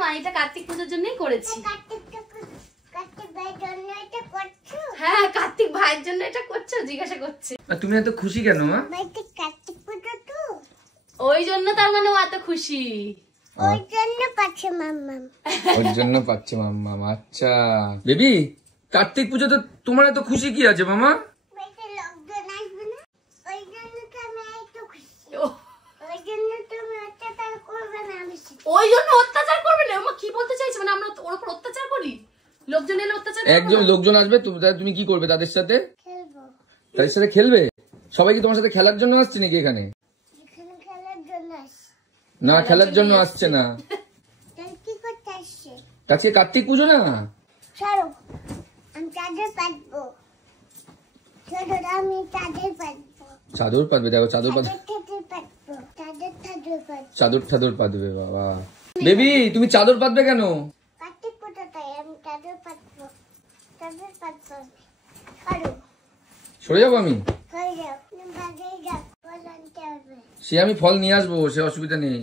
মা এটা কার্তিক পূজার জন্যই করেছি। হ্যাঁ কার্তিক ভাইয়ের জন্য এটা করছো জিজ্ঞাসা করছে। তুমি এত খুশি কেন মা? ওই জন্য তার মানে ও এত খুশি। ওই জন্য পাচ্ছে মাম্মাম। ওর জন্য পাচ্ছে মাম্মাম। আচ্ছা বেবি, কার্তিক পুজো তো তোমার এত খুশি কি আছে মামা? ওই জন্য অত্যাচার করবে না। মা কি বলতে চাইছে? মানে আমরা ওর উপর অত্যাচার করি? লোকজন এলে অত্যাচার করবে? একজন লোকজন আসবে, তুমি কি করবে তাদের সাথে? তাদের সাথে খেলবে? সবাই কি তোমার সাথে খেলার জন্য আসছে নাকি এখানে? না খেলার জন্য আসছে না। আজকে কার্তিক পুজো না? চাদর পাতবে, দেখো চাদর পাতবে, চাদর ঠাদর পাতবে। বাবা বেবি তুমি চাদর পাতবে কেন? সরে যাবো আমি? সে আমি ফল নিয়ে আসবো, সে অসুবিধা নেই।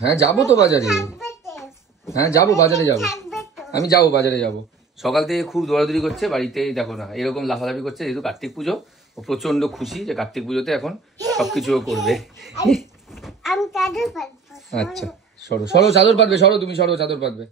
হ্যাঁ যাবো তো বাজারে। হ্যাঁ যাবো বাজারে যাবো, আমি যাবো বাজারে যাবো। সকাল থেকে খুব দৌড়াদৌড়ি করছে বাড়িতে, দেখো না এরকম লাফালাফি করছে, যেহেতু কার্তিক পুজো ও প্রচন্ড খুশি যে কার্তিক পুজোতে এখন সবকিছু করবে। আচ্ছা সরো সরো চাদর পাতবে, সরো তুমি সরো চাদর পাতবে।